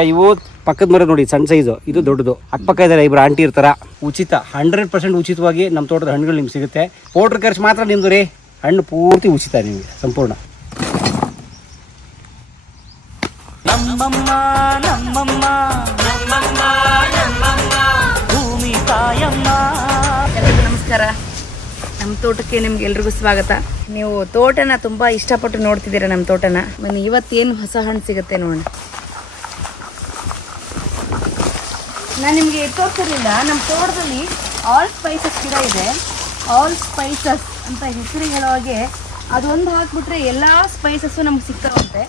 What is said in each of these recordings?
ಇವು ಪಕ್ಕದ ಮರ ನೋಡಿ, ಸಣ್ಣ ಸೈಜು, ಇದು ದೊಡ್ಡದು. ಅಕ್ಕಪಕ್ಕ ಇದ್ದಾರೆ ಇಬ್ಬರು ಆಂಟಿ ಇರ್ತಾರ. ಉಚಿತ, 100% ಉಚಿತವಾಗಿ ನಮ್ಮ ತೋಟದ ಹಣ್ಣುಗಳು ನಿಮ್ಗೆ ಸಿಗುತ್ತೆ. ಪೌಡ್ರ್ ಖರ್ಚು ಮಾತ್ರ ನಿಮ್ದು ರೀ, ಹಣ್ಣು ಪೂರ್ತಿ ಉಚಿತ ನಿಮಗೆ ಸಂಪೂರ್ಣ. ನಮ್ಮಮ್ಮ ನಮ್ಮಮ್ಮ ನಮ್ಮಮ್ಮ ನಮ್ಮಮ್ಮ ಭೂಮಿ ತಾಯಮ್ಮ. ಎಲ್ಲರಿಗೂ ನಮಸ್ಕಾರ. ನಮ್ಮ ತೋಟಕ್ಕೆ ನಿಮ್ಗೆಲ್ರಿಗೂ ಸ್ವಾಗತ. ನೀವು ತೋಟನ ತುಂಬ ಇಷ್ಟಪಟ್ಟು ನೋಡ್ತಿದ್ದೀರಾ ನಮ್ಮ ತೋಟನ. ಬನ್ನಿ ಇವತ್ತೇನು ಹೊಸ ಹಣ್ಣು ಸಿಗುತ್ತೆ ನೋಡೋಣ. ನಾನು ನಿಮಗೆ ತೋರಿಸಿರಲಿಲ್ಲ, ನಮ್ಮ ತೋಟದಲ್ಲಿ ಆಲ್ ಸ್ಪೈಸಸ್ ಗಿಡ ಇದೆ. ಆಲ್ ಸ್ಪೈಸಸ್ ಅಂತ ಹೆಸರು ಹೇಳೋವಾಗೆ ಅದೊಂದು ಹಾಕ್ಬಿಟ್ರೆ ಎಲ್ಲ ಸ್ಪೈಸಸ್ಸು ನಮ್ಗೆ ಸಿಗ್ತಾವಂತೆ.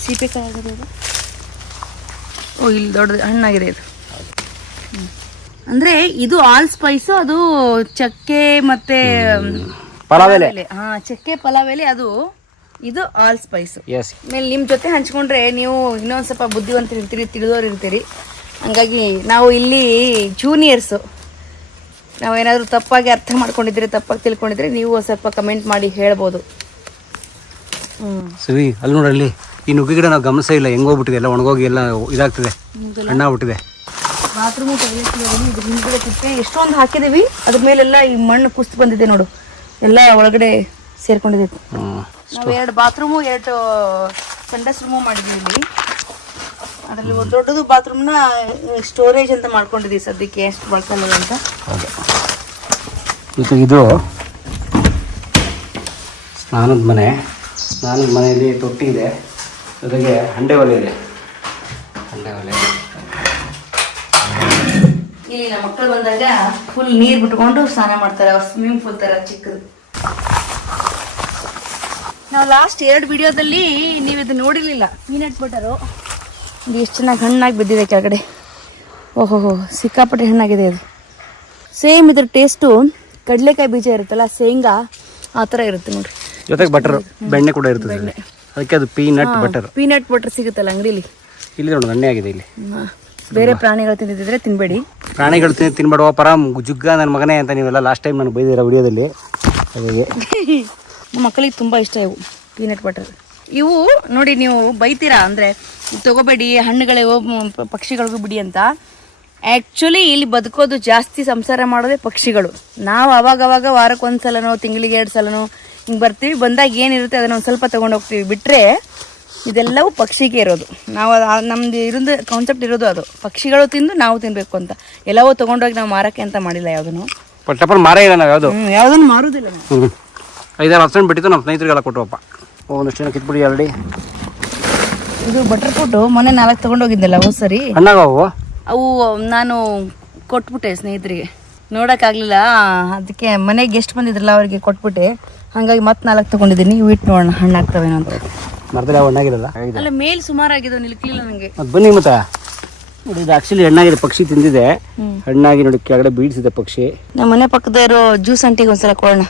ಸೀಬೆಕಾಯಿ ಆಗೋದು ಇದು. ಓ, ಇಲ್ಲಿ ದೊಡ್ಡದು ಹಣ್ಣಾಗಿದೆ ಇದು. ಅಂದ್ರೆ ಇದು ಆಲ್ ಸ್ಪೈಸು, ಅದು ಚಕ್ಕೆ ಮತ್ತೆ ಪಲಾವೆಲೆ. ಚಕ್ಕೆ ಪಲಾವೆಲೆ, ಅದು ಇದು ಆಲ್ ಸ್ಪೈಸು. ಆಮೇಲೆ ನಿಮ್ಮ ಜೊತೆ ಹಂಚ್ಕೊಂಡ್ರೆ ನೀವು ಇನ್ನೊಂದು ಸ್ವಲ್ಪ ಬುದ್ಧಿವಂತರಿರ್ತೀರಿ, ತಿಳಿದೋರು ಇರ್ತೀರಿ. ಹಂಗಾಗಿ ನಾವು ಇಲ್ಲಿ ಜೂನಿಯರ್ಸು. ನಾವೇನಾದರೂ ತಪ್ಪಾಗಿ ಅರ್ಥ ಮಾಡ್ಕೊಂಡಿದ್ರೆ, ತಪ್ಪಾಗಿ ತಿಳ್ಕೊಂಡಿದ್ರೆ ನೀವು ಸ್ವಲ್ಪ ಕಮೆಂಟ್ ಮಾಡಿ ಹೇಳ್ಬೋದು. ಸರಿ, ಅಲ್ಲಿ ನೋಡಲ್ಲಿ ಈ ನುಗ್ಗಿ ಗಿಡ ನಾವು ಗಮನಿಸ ಇಲ್ಲ, ಹೆಂಗೋಗ್ಬಿಟ್ಟಿದೆ, ಎಲ್ಲ ಒಣಗೋಗಿ ಎಲ್ಲ ಇದಾಗ್ತಿದೆ, ಹಣ್ಣಾಗ್ಬಿಟ್ಟಿದೆ. ಬಾತ್ರೂಮು ಇದ್ರ ಹಿಂದ್ಗಡೆ ತಿಪ್ಪೆ ಎಷ್ಟೊಂದು ಹಾಕಿದೀವಿ, ಅದ್ರ ಮೇಲೆಲ್ಲ ಈ ಮಣ್ಣು ಕುಸ್ತು ಬಂದಿದೆ ನೋಡು, ಎಲ್ಲ ಒಳಗಡೆ ಸೇರ್ಕೊಂಡಿದೆ. ನಾವು 2 ಬಾತ್ರೂಮು 2 ಸಂಡಸ್ ರೂಮು ಮಾಡಿದೀವಿ ಇಲ್ಲಿ. ಅದರಲ್ಲಿ ಒಂದು ದೊಡ್ಡದು ಬಾತ್ರೂಮ್ನ ಸ್ಟೋರೇಜ್ ಅಂತ ಮಾಡ್ಕೊಂಡಿದ್ದೀವಿ ಸದ್ಯಕ್ಕೆ, ಎಷ್ಟು ಬಳಸಲ್ಲ ಅಂತ. ಇದು ಸ್ನಾನದ ಮನೆ. ಸ್ನಾನದ ಮನೆಯಲ್ಲಿ ತೊಟ್ಟಿ ಇದೆ, ಜೊತೆಗೆ ಹಂಡೆ ಒಲೆ ಇದೆ. ಹಂಡೆ ಒಲೆ ಇಲ್ಲಿ ನಮ್ಮ ಮಕ್ಕಳು ಬಂದಾಗ ಫುಲ್ ನೀರು ಬಿಟ್ಕೊಂಡು ಸ್ನಾನ ಮಾಡ್ತಾರೆ, ಸ್ವಿಮ್ಮಿಂಗ್ ಪೂಲ್ ತರ ಚಿಕ್ಕದು. ನಾವು ಲಾಸ್ಟ್ 2 ವಿಡಿಯೋದಲ್ಲಿ ನೀವು ಇದು ನೋಡಿರ್ಲಿಲ್ಲ, ಪೀನಟ್ ಬಟರು. ಇದು ಎಷ್ಟು ಚೆನ್ನಾಗಿ ಹಣ್ಣಾಗಿ ಬಿದ್ದಿದೆ ಕೆಳಗಡೆ. ಓಹೋ, ಸಿಕ್ಕಾಪಟ್ಟೆ ಹಣ್ಣಾಗಿದೆ ಇದು. ಸೇಮ್ ಇದ್ರ ಟೇಸ್ಟು ಕಡಲೆಕಾಯಿ ಬೀಜ ಇರುತ್ತಲ್ಲ, ಶೇಂಗಾ ಆ ಥರ ಇರುತ್ತೆ ನೋಡಿ. ಜೊತೆಗೆ ಬಟರ್, ಬೆಣ್ಣೆ ಕೂಡ ಇರ್ತದೆ, ಅದಕ್ಕೆ ಅದು ಪೀನಟ್ ಬಟರ್ ಸಿಗುತ್ತಲ್ಲ ಅಂಗಡಿಲಿ. ಇಲ್ಲಿ ನೋಡಿ ಹಣ್ಣೆ ಆಗಿದೆ. ಇಲ್ಲಿ ಬೇರೆ ಪ್ರಾಣಿಗಳು ತಿಂದಿದ್ರೆ ತಿನ್ಬೇಡಿ. ಪ್ರಾಣಿಗಳು ತಿನ್ಬೇಡುವ ಪರಾಮ್ ಜುಗ್ಗ ನನ್ನ ಮಗನೇ ಅಂತ ನೀವೆಲ್ಲ ಲಾಸ್ಟ್ ಟೈಮ್ ನಾನು ಬೈದಿರೋ ವಿಡಿಯೋದಲ್ಲಿ. ಹಾಗಾಗಿ ಮಕ್ಕಳಿಗೆ ತುಂಬ ಇಷ್ಟ ಇವು ಪೀನಟ್ ಬಟರ್. ಇವು ನೋಡಿ, ನೀವು ಬೈತೀರಾ ಅಂದರೆ ತಗೋಬೇಡಿ, ಹಣ್ಣುಗಳಿಗೂ ಪಕ್ಷಿಗಳಿಗೂ ಬಿಡಿ ಅಂತ. ಆ್ಯಕ್ಚುಲಿ ಇಲ್ಲಿ ಬದುಕೋದು ಜಾಸ್ತಿ, ಸಂಸಾರ ಮಾಡೋದೇ ಪಕ್ಷಿಗಳು. ನಾವು ಅವಾಗವಾಗ ವಾರಕ್ಕೆ 1 ಸಲನೋ ತಿಂಗಳಿಗೆ 2 ಸಲನೋ ಹಿಂಗೆ ಬರ್ತೀವಿ. ಬಂದಾಗ ಏನಿರುತ್ತೆ ಅದನ್ನು ಒಂದು ಸ್ವಲ್ಪ ತೊಗೊಂಡು ಹೋಗ್ತೀವಿ. ಬಿಟ್ಟರೆ ಇದೆಲ್ಲವೂ ಪಕ್ಷಿಗೆ ಇರೋದು. ನಾವು ನಮ್ದು ಇರೋದು ಕಾನ್ಸೆಪ್ಟ್ ಇರೋದು ಅದು, ಪಕ್ಷಿಗಳು ತಿಂದು ನಾವು ತಿನ್ನಬೇಕು ಅಂತ. ಎಲ್ಲವೂ ತೊಗೊಂಡೋಗಿ ನಾವು ಮಾರಕ್ಕೆ ಅಂತ ಮಾಡಿಲ್ಲ ಯಾವುದನ್ನು. ಮಾರೇ ಇಲ್ಲ ನಾವು ಯಾವುದನ್ನು ಮಾರೋದಿಲ್ಲ ನಾವು. 5-6% ಬಿಟ್ಟಿತ್ತು, ನಮ್ಮ ಸ್ನೇಹಿತರಿಗೆಲ್ಲ ಕೊಟ್ಟವಪ್ಪ. ಒಂದಷ್ಟು ಜನ ಕಿತ್ಬಿಡಿ ಆಲ್ರೆಡಿ. ಇದು ಬಟರ್ ಫ್ರೂಟು ಮೊನ್ನೆ 4 ತೊಗೊಂಡೋಗಿದ್ದಲ್ಲ, ಹೋದ ಸರಿ ಅವು ನಾನು ಕೊಟ್ಬಿಟ್ಟೆ ಸ್ನೇಹಿತರಿಗೆ, ನೋಡೋಕ್ಕಾಗಲಿಲ್ಲ. ಅದಕ್ಕೆ ಮನೆಗೆ ಗೆಸ್ಟ್ ಬಂದಿದ್ರಲ್ಲ ಅವರಿಗೆ ಕೊಟ್ಬಿಟ್ಟೆ. ಹಾಗಾಗಿ ಮತ್ತೆ 4 ತೊಗೊಂಡಿದ್ದೀನಿ. ಇವು ಇಟ್ಟು ನೋಡೋಣ ಹಣ್ಣಾಗ್ತವೇನೋ ಅಂತ. ಮರದಲ್ಲಿ ಹಣ್ಣಾಗಿರಲ್ಲ, ಅಲ್ಲ ಮೇಲೆ ಸುಮಾರಾಗಿದೆ, ನಿಲ್ಕಲಿಲ್ಲ ನನಗೆ. ಬನ್ನಿ ಮತ್ತೆ ನೋಡಿ, ಇದು ಆಕ್ಚುಲಿ ಹಣ್ಣಾಗಿದೆ, ಪಕ್ಷಿ ತಿಂದಿದೆ. ಹಣ್ಣಾಗಿ ನೋಡಿ ಕೆಳಗಡೆ ಬೀಳಿಸಿದೆ ಪಕ್ಷಿ. ನಮ್ಮ ಮನೆ ಪಕ್ಕದ ಇರೋ ಜ್ಯೂಸ್ ಅಂಟಿಗೆ ಒಂದ್ಸಲ ಕೊಡೋಣ.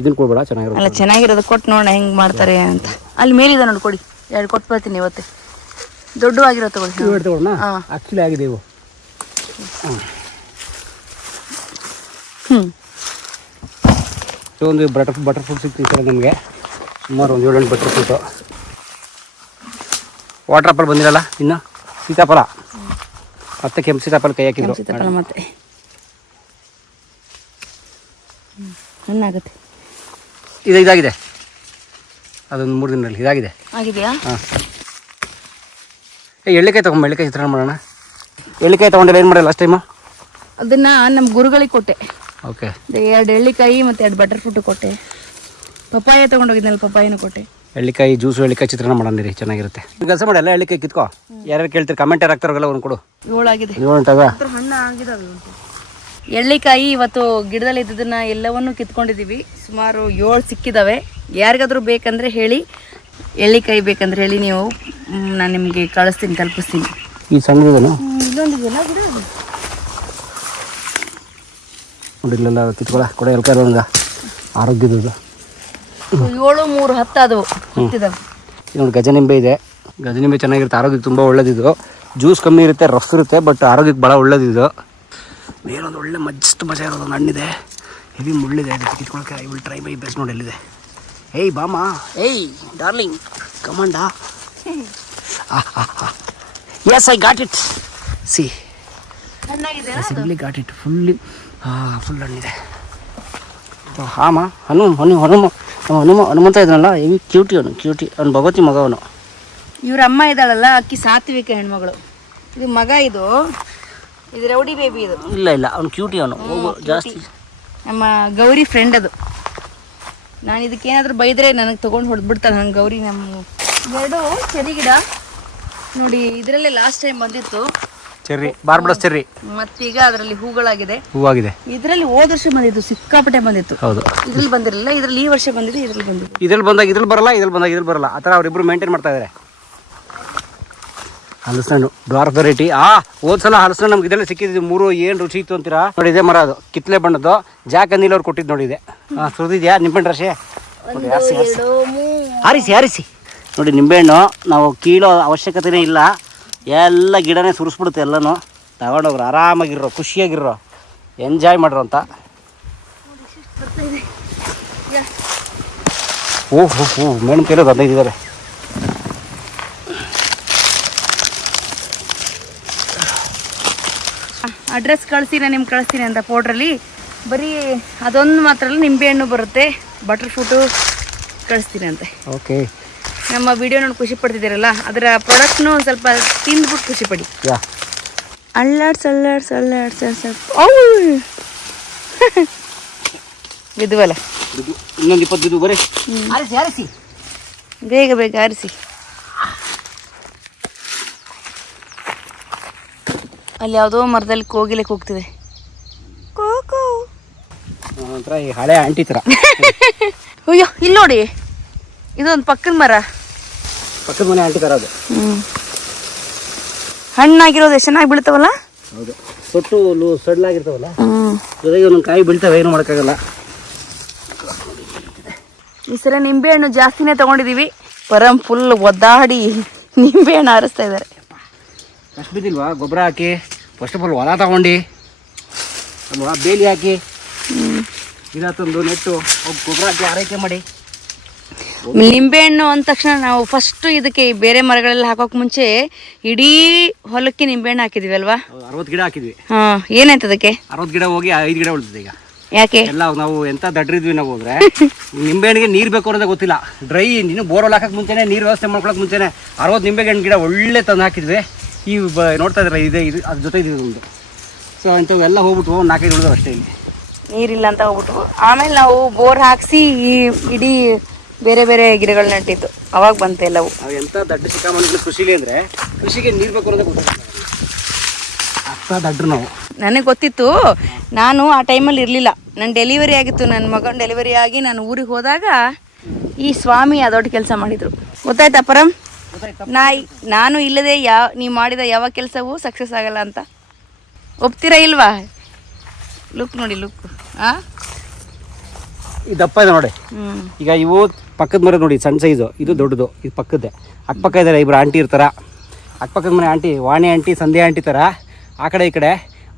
ಇದನ್ನ ಕೊಡ್ಬೇಡ, ಚೆನ್ನಾಗಿರೋದು. ಅಲ್ಲ ಚೆನ್ನಾಗಿರೋದು ಕೊಟ್ಟು ನೋಡೋಣ ಹೆಂಗೆ ಮಾಡ್ತಾರೆ ಅಂತ. ಅಲ್ಲಿ ಮೇಲಿದೆ ನೋಡಿ, ಕೊಡಿ. 2 ಕೊಟ್ಟು ಬರ್ತೀನಿ ಇವತ್ತೇ. ದೊಡ್ಡವಾಗಿರೋ ತಗೊಳ್ಳಿ. ಆಕ್ಚುಲಿ ಆಗಿದೆ ಇವು. ಒಂದು ಬಟರ್ ಫ್ರೂಟ್ ಸಿಗ್ತೀವಿ ಸರ್ ನಮಗೆ, ಸುಮಾರು ಒಂದು 7-8 ಬಟರ್ ಫ್ರೂಟು. ವಾಟರ್ ಆಪಲ್ ಬಂದಿರಲ್ಲ ಇನ್ನು, ಸೀತಾಫಲ ಮತ್ತೆ ಕೆಂಪು ಸೀತಾಫಲ ಕೈ ಹಾಕಿದ್ರು. ಸೀತಾಫಲ ಮತ್ತೆ ಹಣ್ಣಾಗುತ್ತೆ. ಇದಾಗಿದೆ, ಅದೊಂದು 3 ದಿನದಲ್ಲಿ ಇದಾಗಿದೆ. ಆಗಿದೆಯಾ? ಹಾಂ. ಎಳ್ಳಿಕಾಯಿ ತೊಗೊಂಡು ಎಳ್ಳಿಕಾಯಿ ಚಿತ್ರಾನ್ನ ಮಾಡೋಣ. ಎಳ್ಳಿಕಾಯಿ ತೊಗೊಂಡಿಲ್ಲ, ಏನು ಮಾಡಿಲ್ಲ ಲಾಸ್ಟ್ ಟೈಮು? ಅದನ್ನು ನಮ್ಮ ಗುರುಗಳಿಗೆ ಕೊಟ್ಟೆ. ಓಕೆ. 2 ಎಳ್ಳಿಕಾಯಿ ಮತ್ತು 2 ಬಟರ್ ಫ್ರೂಟು ಕೊಟ್ಟೆ. ಪಪ್ಪಾಯ ತೊಗೊಂಡೋಗಿದ್ನಲ್ಲ, ಪಪ್ಪಾಯನೂ ಕೊಟ್ಟೆ. ಎಳ್ಳಿಕಾಯಿ ಜ್ಯೂಸು, ಎಳ್ಳಿಕಾಯಿ ಚಿತ್ರಾನ್ನ ಮಾಡೋಣ ರೀ, ಚೆನ್ನಾಗಿರುತ್ತೆ. ಕೆಲಸ ಮಾಡಿ ಎಲ್ಲ ಎಳ್ಳಿಕಾಯಿ ಕಿತ್ಕೋ. ಯಾರ್ಯಾರು ಕೇಳ್ತೀರಿ ಕಮೆಂಟ್ ಯಾರು ಆಗ್ತಾರಲ್ಲ, ಒಂದು ಕೊಡು. 7 ಆಗಿದೆ. 7 ಹಣ್ಣು ಆಗಿದಾವೆ. ಎಳ್ಳಿಕಾಯಿ ಇವತ್ತು ಗಿಡದಲ್ಲಿ ಇದ್ದದನ್ನ ಎಲ್ಲವನ್ನೂ ಕಿತ್ಕೊಂಡಿದ್ದೀವಿ. ಸುಮಾರು 7 ಸಿಕ್ಕಿದ್ದಾವೆ. ಯಾರಿಗಾದ್ರೂ ಬೇಕಂದರೆ ಹೇಳಿ, ಎಳ್ಳಿಕಾಯಿ ಬೇಕಂದ್ರೆ ಹೇಳಿ, ನೀವು ನಾನು ನಿಮಗೆ ಕಳಿಸ್ತೀನಿ, ತಲುಪಿಸ್ತೀನಿ. ಈ ಸಣ್ಣದಿದೆನಾ? ಇಲ್ಲೊಂದಿದೆಯಲ್ಲ ಗಿಡ, ನೋಡಿ ಇಲ್ಲೆಲ್ಲ ಕಿತ್ಕೊಳ ಕೊಡ. ಎಳ್ಕಾಯಿ ಒಂದು ಆರೋಗ್ಯದ 7, 3, 10 ಆದವು ಹುಟ್ಟಿದಾವೆ. ನೋಡಿ ಗಜನಿಂಬೆ ಇದೆ. ಗಜನಿಂಬೆ ಚೆನ್ನಾಗಿರುತ್ತೆ, ಆರೋಗ್ಯಕ್ಕೆ ತುಂಬ ಒಳ್ಳೇದಿದು. ಜ್ಯೂಸ್ ಕಮ್ಮಿ ಇರುತ್ತೆ, ರಫ್ ಇರುತ್ತೆ, ಬಟ್ ಆರೋಗ್ಯಕ್ಕೆ ಭಾಳ ಒಳ್ಳೇದಿದು. ಮೇಲೊಂದು ಒಳ್ಳೆ ಮಸ್ತ್ ಮಜಾ ಇರೋದು ಒಂದು ಹಣ್ಣಿದೆ, ಹೆವಿ ಮುಳ್ಳಿದೆ. ಅದಕ್ಕೆ ಕಿತ್ಕೊಳಕ್ಕೆ I will try my best. ನೋಡಿ ಎಲ್ಲಿದೆ. ಏಯ್ ಬಾಮ, ಏಯ್ ಡಾರ್ಲಿಂಗ್, ಕಮಾಂಡ. Yes I got it see ಚೆನ್ನಾಗಿದೆ simply got it fully full ಹಣ್ಣಿದೆ ಹಾಮ ಹನುಮಂತ ಇದನ್ನಲ್ಲ ಹೆವಿ ಕ್ಯೂಟಿ ಅವ್ನು ಭಗವತಿ ಮಗ ಅವನು. ಇವ್ರ ಅಮ್ಮ ಇದ್ದಾಳಲ್ಲ ಅಕ್ಕಿ ಸಾತ್ವಿಕ ಹೆಣ್ಮಗಳು. ಇದು ಮಗ, ಇದು ರೌಡಿ ಬೇಬಿ. ಇದು ಇಲ್ಲ ಅವ್ನು ಕ್ಯೂಟಿ, ಅವನು ಜಾಸ್ತಿ ನಮ್ಮ ಗೌರಿ ಫ್ರೆಂಡ್. ಅದು ನಾನು ಇದಕ್ಕೇನಾದರೂ ಬೈದರೆ ನನಗೆ ತೊಗೊಂಡು ಹೊಡೆದ್ಬಿಡ್ತಾನೆ ನಂಗೆ ಗೌರಿ. ನಮ್ಮ 2 ಚೆರಿ ಗಿಡ ನೋಡಿ, ಇದರಲ್ಲೇ ಲಾಸ್ಟ್ ಟೈಮ್ ಬಂದಿತ್ತು ಚೆರ್ರಿ, ಬಾರ್ಬಡಸ್ ಚೆರ್ರಿ. ಮತ್ತೀಗ ಅದರಲ್ಲಿ ಹೂವಾಗಿದೆ. ಇದರಲ್ಲಿ ಹೋದ ವರ್ಷ ಬಂದಿತ್ತು, ಸಿಕ್ಕಾಪಟ್ಟೆ ಬಂದಿತ್ತು. ಹೌದು, ಇದ್ರಲ್ಲಿ ಬಂದಿರಲಿಲ್ಲ. ಇದರಲ್ಲಿ ಈ ವರ್ಷ ಬಂದಿದೆ, ಇದರಲ್ಲಿ ಬಂದಿದೆ. ಇದ್ರಲ್ಲಿ ಬಂದಾಗ ಇದ್ರಲ್ಲಿ ಬರಲ್ಲ, ಇದ್ರಲ್ಲಿ ಬಂದಾಗ ಇದ್ರಲ್ಲಿ ಬರಲ್ಲ. ಆ ಥರ ಅವರಿಬ್ಬರು ಮೇಂಟೈನ್ ಮಾಡ್ತಾ ಇದ್ದಾರೆ. ಹಲಸಣ್ಣು ಡ್ವಾರ್ಫ್ ವೆರೈಟಿ. ಹೋದ ಸಲ ಹಲಸಣ್ಣು ನಮ್ಗೆ ಇದೆಲ್ಲ ಸಿಕ್ಕಿದ್ದು 3 ಏನು ರುಚಿ ಇತ್ತು ಅಂತೀರಾ ನೋಡಿ. ಇದೇ ಮರ, ಅದು ಕಿತ್ಲೆ ಬಣ್ಣದ್ದು. ಜಾಕ್ ಅಂದಿಲ್ ಅವ್ರು ಕೊಟ್ಟಿದ್ದು ನೋಡಿ. ಇದೆ ಸುರಿದಿದ್ಯಾ ನಿಂಬೆಹಣ್ಣು ರಶೆ? ಹಾರಿಸಿ ನೋಡಿ. ನಿಂಬೆಹಣ್ಣು ನಾವು ಕೀಳೋ ಅವಶ್ಯಕತೆನೇ ಇಲ್ಲ, ಎಲ್ಲ ಗಿಡನೇ ಸುರಿಸ್ಬಿಡುತ್ತೆ. ಎಲ್ಲನೂ ತಗೊಂಡೋಗ್ರು, ಆರಾಮಾಗಿರೋ, ಖುಷಿಯಾಗಿರೋ, ಎಂಜಾಯ್ ಮಾಡ್ರು ಅಂತ. ಓಹ್ ಮೇಡಮ್ ಕೇಳೋದು 15 ಇದ್ದಾರೆ. ಅಡ್ರೆಸ್ ನಿಮ್ಗೆ ಕಳಿಸ್ತೀನಿ ಅಂತ ಪೌಡ್ರಲ್ಲಿ. ಬರೀ ಅದೊಂದು ಮಾತ್ರ ಅಲ್ಲ, ನಿಂಬೆಹಣ್ಣು ಬರುತ್ತೆ, ಬಟರ್ ಫ್ರೂಟು ಕಳಿಸ್ತೀನಿ ಅಂತೆ. ಓಕೆ, ನಮ್ಮ ವಿಡಿಯೋ ನೋಡಿ ಖುಷಿ ಪಡ್ತಿದ್ದೀರಲ್ಲ, ಅದರ ಪ್ರಾಡಕ್ಟ್ನು ಸ್ವಲ್ಪ ತಿಂದ್ಬಿಟ್ಟು ಖುಷಿ ಪಡಿ. ಅಲ್ಲಾಡ್ಸ್ ಬಿದ್ದುವಲ್ಲ, ಇನ್ನೊಂದು 20 ಬಿದ್ದು ಬರೀ. ಬೇಗ ಆರಿಸಿ. ಅಲ್ಲಿ ಯಾವುದೋ ಮರದಲ್ಲಿ ಕೋಗಿಲೆ ಕೂಗ್ತಿದೆ. ಒಂಥರ ಈ ಹಳೆ ಆಂಟಿ ಥರ. ಅಯ್ಯೋ, ಇಲ್ಲಿ ನೋಡಿ, ಇದೊಂದು ಪಕ್ಕದ ಮರ, ಪಕ್ಕದ ಮನೆ ಆಂಟಿ ಥರ ಅದು. ಹಣ್ಣಾಗಿರೋದು ಎಷ್ಟು ಚೆನ್ನಾಗಿ ಬೀಳ್ತಾವಲ್ಲ. ಹೌದು, ತೊಟ್ಟು ಸಡ್ಲಾಗಿರ್ತಾವಲ್ಲ, ಜೊತೆಗೆ ಒಂದೊಂದು ಕಾಯಿ ಬೀಳ್ತಾವೆ, ಏನು ಮಾಡೋಕ್ಕಾಗಲ್ಲ. ಈ ಸಲ ನಿಂಬೆಹಣ್ಣು ಜಾಸ್ತಿನೇ ತಗೊಂಡಿದ್ದೀವಿ. ಪರಂ ಫುಲ್ ಒದ್ದಾಡಿ ನಿಂಬೆಹಣ್ಣು ಆರಿಸ್ತಾ ಇದ್ದಾರೆ. ಕಷ್ಟ ಬಿದ್ದಿಲ್ವಾ? ಗೊಬ್ಬರ ಹಾಕಿ ಫಸ್ಟ್ ಆಫ್ ಆಲ್ ಹೊಲ ತಗೊಂಡು ಅಲ್ವಾ, ಬೇಲಿ ಹಾಕಿ ಗಿಡ ತಂದು ನೆಟ್ಟು ಗೊಬ್ಬರ ಹಾಕಿ ಆರೈಕೆ ಮಾಡಿ. ನಿಂಬೆಹಣ್ಣು ಅಂದ ತಕ್ಷಣ ನಾವು ಫಸ್ಟ್ ಇದಕ್ಕೆ ಬೇರೆ ಮರಗಳೆಲ್ಲ ಹಾಕೋಕೆ ಮುಂಚೆ ಇಡೀ ಹೊಲಕ್ಕೆ ನಿಂಬೆಹಣ್ಣು ಹಾಕಿದ್ವಿ ಅಲ್ವಾ? 60 ಗಿಡ ಹಾಕಿದ್ವಿ. ಏನಾಯ್ತು ಅದಕ್ಕೆ? 60 ಗಿಡ ಹೋಗಿ 5 ಗಿಡ ಉಳಿದಿದೆ ಈಗ. ಯಾಕೆ? ಎಲ್ಲ ನಾವು ಎಂತ ದಡ್ರಿದ್ವಿ ನಾವು ಅಂದ್ರೆ, ನಿಂಬೆಹಣ್ಣಿಗೆ ನೀರು ಬೇಕು ಅನ್ನೋದೇ ಗೊತ್ತಿಲ್ಲ. ಡ್ರೈ ನೀನು ಬೋರ್ವೆಲ್ ಹಾಕಕ್ಕೆ ಮುಂಚೆನೆ, ನೀರು ವ್ಯವಸ್ಥೆ ಮಾಡ್ಕೊಳಕ್ಕೆ ಮುಂಚೆನೆ 60 ನಿಂಬೆಹಣ್ಣು ಗಿಡ ಒಳ್ಳೆ ತಂದು ಹಾಕಿದ್ವಿ. ಈ ನೋಡ್ತಾ ಇದ್ರೆ ಇದು ಅದ್ರ ಜೊತೆ ಇದು ಒಂದು. ಸೊ ಇಂಥವೆಲ್ಲ ಹೋಗ್ಬಿಟ್ಟು 4-5 ಉಳಿದವು ಅಷ್ಟೇ. ಇಲ್ಲಿ ನೀರಿಲ್ಲ ಅಂತ ಹೋಗ್ಬಿಟ್ಟು ಆಮೇಲೆ ನಾವು ಬೋರ್ ಹಾಕ್ಸಿ ಈ ಇಡೀ ಬೇರೆ ಬೇರೆ ಗಿಡಗಳನ್ನ ನೆಟ್ಟಿದ್ದು, ಅವಾಗ ಬಂತೆ ಎಲ್ಲವು. ನಾವು ಎಂಥ ದಡ್ಡ ಸಿಕ್ಕಾಮಂದಿಗಳು ಕೃಷಿಲಿ ಅಂದರೆ, ಕೃಷಿಗೆ ನೀರು ಬೇಕು ಅನ್ನೋದೇ ಗೊತ್ತಿಲ್ಲ. ಅಷ್ಟ ದಡ್ಡರು ನಾವು. ನನಗೆ ಗೊತ್ತಿತ್ತು, ನಾನು ಆ ಟೈಮಲ್ಲಿ ಇರಲಿಲ್ಲ. ನನ್ನ ಡೆಲಿವರಿ ಆಗಿತ್ತು, ನನ್ನ ಮಗನ ಡೆಲಿವರಿ ಆಗಿ ನಾನು ಊರಿಗೆ ಹೋದಾಗ ಈ ಸ್ವಾಮಿ ಆ ದೊಡ್ಡ ಕೆಲಸ ಮಾಡಿದರು. ಗೊತ್ತಾಯ್ತಾ ಪರಂ? ನಾನು ಇಲ್ಲದೆ ನೀವು ಮಾಡಿದ ಯಾವ ಕೆಲಸವೂ ಸಕ್ಸಸ್ ಆಗಲ್ಲ ಅಂತ ಒಪ್ತೀರಾ ಇಲ್ವಾ? ಲುಕ್ ನೋಡಿ, ಲುಕ್. ಈ ದಪ್ಪ ಇದೆ ನೋಡಿ. ಈಗ ಇವು ಪಕ್ಕದ ಮರ ನೋಡಿ, ಸಣ್ಣ ಸೈಜು, ಇದು ದೊಡ್ಡದು, ಇದು ಪಕ್ಕದ್ದೆ. ಅಕ್ಕಪಕ್ಕ ಇದ್ದಾರೆ, ಇಬ್ಬರು ಆಂಟಿ ಇರ್ತಾರ. ಅಕ್ಕಪಕ್ಕದ ಮನೆ ಆಂಟಿ, ವಾಣಿ ಆಂಟಿ, ಸಂಧ್ಯಾ ಆಂಟಿ ಥರ. ಆ ಕಡೆ ಈ ಕಡೆ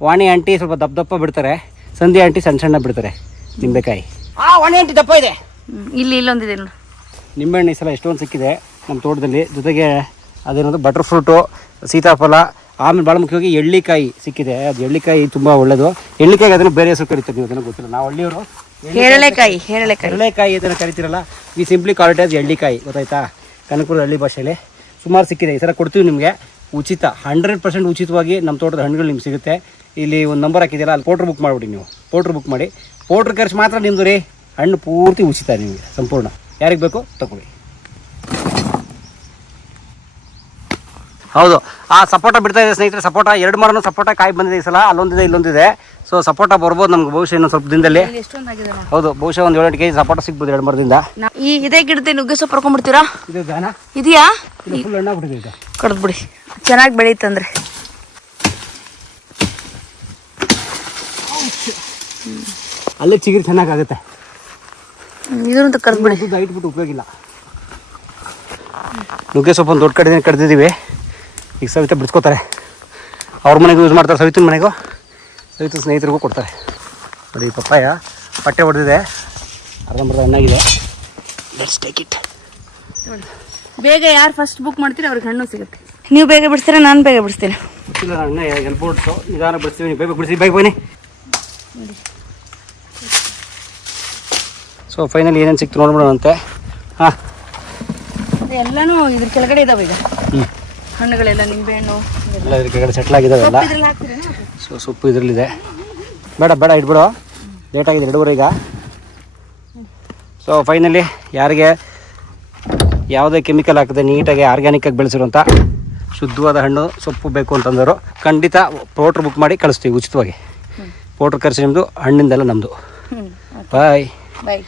ವಾಣಿ ಆಂಟಿ ಸ್ವಲ್ಪ ದಪ್ಪ ಬಿಡ್ತಾರೆ, ಸಂಧ್ಯಾ ಆಂಟಿ ಸಣ್ಣ ಬಿಡ್ತಾರೆ ನಿಂಬೆಕಾಯಿ. ವಾಣಿ ಆಂಟಿ ದಪ್ಪ ಇದೆ. ಇಲ್ಲೊಂದಿದೆ ನೋಡಿ ನಿಂಬೆಹಣ್ಣು. ಈ ಸಲ ಎಷ್ಟೊಂದು ಸಿಕ್ಕಿದೆ ನಮ್ಮ ತೋಟದಲ್ಲಿ. ಜೊತೆಗೆ ಅದೇನದು ಬಟರ್ ಫ್ರೂಟು, ಸೀತಾಫಲ, ಆಮೇಲೆ ಭಾಳ ಮುಖ್ಯವಾಗಿ ಎಳ್ಳಿಕಾಯಿ ಸಿಕ್ಕಿದೆ. ಅದು ಎಳ್ಳಿಕಾಯಿ ತುಂಬ ಒಳ್ಳೆಯದು. ಎಳ್ಳಿಕಾಯಿ ಅದನ್ನು ಬೇರೆ ಹೆಸರು ಕರಿತೀವಿ, ನೀವು ಅದನ್ನು ಗೊತ್ತಿಲ್ಲ. ನಾವು ಹಳ್ಳಿಯವರು ಹೇರಳೆಕಾಯಿ ಅದನ್ನು ಕರಿತೀರಲ್ಲ, ಈ ಸಿಂಪ್ಲಿ ಕಾಲ್ ಇಟ್ ಆಸ್ ಎಳ್ಳಿಕಾಯಿ. ಗೊತ್ತಾಯ್ತಾ? ಕನಕಪುರದ ಹಳ್ಳಿ ಭಾಷೆಯಲ್ಲಿ ಸುಮಾರು ಸಿಕ್ಕಿದೆ. ಈ ಸಲ ಕೊಡ್ತೀವಿ ನಿಮಗೆ ಉಚಿತ, 100% ಉಚಿತವಾಗಿ ನಮ್ಮ ತೋಟದ ಹಣ್ಣುಗಳು ನಿಮ್ಗೆ ಸಿಗುತ್ತೆ. ಇಲ್ಲಿ ಒಂದು ನಂಬರ್ ಹಾಕಿದ್ದೀರಾ, ಅಲ್ಲಿ ಪೋಟ್ರ್ ಬುಕ್ ಮಾಡಿಬಿಡಿ. ನೀವು ಪೋಟ್ರ್ ಬುಕ್ ಮಾಡಿ, ಪೋಟ್ರ್ ಖರ್ಚು ಮಾತ್ರ ನಿಮ್ಮದು ರೀ. ಹಣ್ಣು ಪೂರ್ತಿ ಉಚಿತ ನಿಮಗೆ, ಸಂಪೂರ್ಣ. ಯಾರಿಗೆ ಬೇಕು ತಗೊಳ್ಳಿ. ಹೌದು, ಆ ಸಪೋಟ ಬಿಡ್ತಾ ಇದೆ ಸ್ನೇಹಿತರೆ. ಸಪೋಟ 2 ಮರನೂ ಸಪೋಟ ಕಾಯಿ ಬಂದಿದೆ ಈ ಸಲ. ಅಲ್ಲೊಂದಿದೆ, ಇಲ್ಲೊಂದಿದೆ. ಸೊ ಸಪೋಟ ಬರ್ಬೋದು ನಮ್ಗೆ ಬಹುಶಃ ಇನ್ನೊಂದು ಸ್ವಲ್ಪ ದಿನದಲ್ಲಿ. ಹೌದು, ಬಹುಶಃ ಒಂದು 7-8 kg ಸಪೋಟ ಸಿಗ್ಬೋದು 2 ಮರದಿಂದ. ಇದೇ ಗಿಡದ ನುಗ್ಗೆ ಸೊಪ್ಪು ಪಡ್ಕೊಂಡ್ಬಿಡ್ತೀರಾ? ಇದು ಗಾನ ಇದೆಯಾ? ಫುಲ್ ಹಣ್ಣಾಗ್ಬಿಟ್ಟಿದೆ. ಕಡ್ದ್ಬಿಡಿ, ಚೆನ್ನಾಗಿ ಬೆಳೀತಂದ್ರೆ. ಅಲ್ಲೇ ಚಿಗುರು ಚೆನ್ನಾಗಾಗುತ್ತೆ. ಇದನ್ನಂತ ಕಡ್ದ್ಬಿಡಿ. ಇಟ್ಬಿಟ್ಟು ಉಪಯೋಗ ಇಲ್ಲ. ನುಗ್ಗೆ ಸೊಪ್ಪು ಒಂದು ದೊಡ್ಡ ಕಡೆ ಕಡ್ದಿದ್ದೀವಿ. ಈಗ ಸವಿತಾ ಬಿಡ್ಸ್ಕೊತಾರೆ. ಅವ್ರ ಮನೆಗೂ ಯೂಸ್ ಮಾಡ್ತಾರೆ, ಸವಿತನ ಮನೆಗೂ, ಸವಿತ ಸ್ನೇಹಿತರಿಗೂ ಕೊಡ್ತಾರೆ. ನೋಡಿ, ಪಪ್ಪಾಯ ಪಟ್ಟೆ ಹೊಡೆದಿದೆ, ಅರ್ಧಂಬರ್ಧ ಹಣ್ಣಾಗಿದೆ. Let's take it. ಬೇಗ ಯಾರು ಫಸ್ಟ್ ಬುಕ್ ಮಾಡ್ತೀರಿ ಅವ್ರಿಗೆ ಹಣ್ಣು ಸಿಗುತ್ತೆ. ನೀವು ಬೇಗ ಬಿಡಿಸ್ತೀರಾ ನಾನು ಬೇಗ ಬಿಡಿಸ್ತೀನಿ? ಗೊತ್ತಿಲ್ಲ, ನಾನು ಇನ್ನೂ ಎಲ್ಬೋಟ್ಸು ನಿಧಾನ ಬಿಡಿಸ್ತೀವಿ. ನೀವು ಬೇಗ ಬಿಡಿಸಿ, ಬೇಗ ಬನ್ನಿ. ಸೊ ಫೈನಲಿ ಏನೇನು ಸಿಕ್ತು ನೋಡ್ಬಿಡೋಣಂತೆ. ಹಾಂ, ಎಲ್ಲನೂ ಇದ್ರ ಕೆಳಗಡೆ ಇದಾವೆ ಈಗ ಹಣ್ಣುಗಳೆಲ್ಲ, ನಿಂಬೆಹಣ್ಣು ಎಲ್ಲ ಇದ್ರ ಕೆಳಗಡೆ ಸೆಟ್ಲ್ ಆಗಿದ್ದಾವೆಲ್ಲ. ಇದ್ರಲ್ಲಿ ಹಾಕ್ತೀರೇನಾ? ಸೊ ಸೊಪ್ಪು ಇದರಲ್ಲಿದೆ. ಬೇಡ ಬೇಡ ಇಟ್ಬಿಡು, ಲೇಟಾಗಿದೆ 2:30 ಈಗ. ಸೊ ಫೈನಲಿ ಯಾರಿಗೆ ಯಾವುದೇ ಕೆಮಿಕಲ್ ಹಾಕದೆ ನೀಟಾಗಿ ಆರ್ಗ್ಯಾನಿಕ್ಕಾಗಿ ಬೆಳೆಸಿರುವಂಥ ಶುದ್ಧವಾದ ಹಣ್ಣು ಸೊಪ್ಪು ಬೇಕು ಅಂತಂದರು ಖಂಡಿತ ಪೌಡ್ರ್ ಬುಕ್ ಮಾಡಿ ಕಳಿಸ್ತೀವಿ ಉಚಿತವಾಗಿ. ಪೌಡ್ರ್ ಖರ್ಚು ನಿಮ್ಮದು, ಹಣ್ಣಿಂದೆಲ್ಲ ನಮ್ಮದು. ಬಾಯ್ ಬಾಯ್.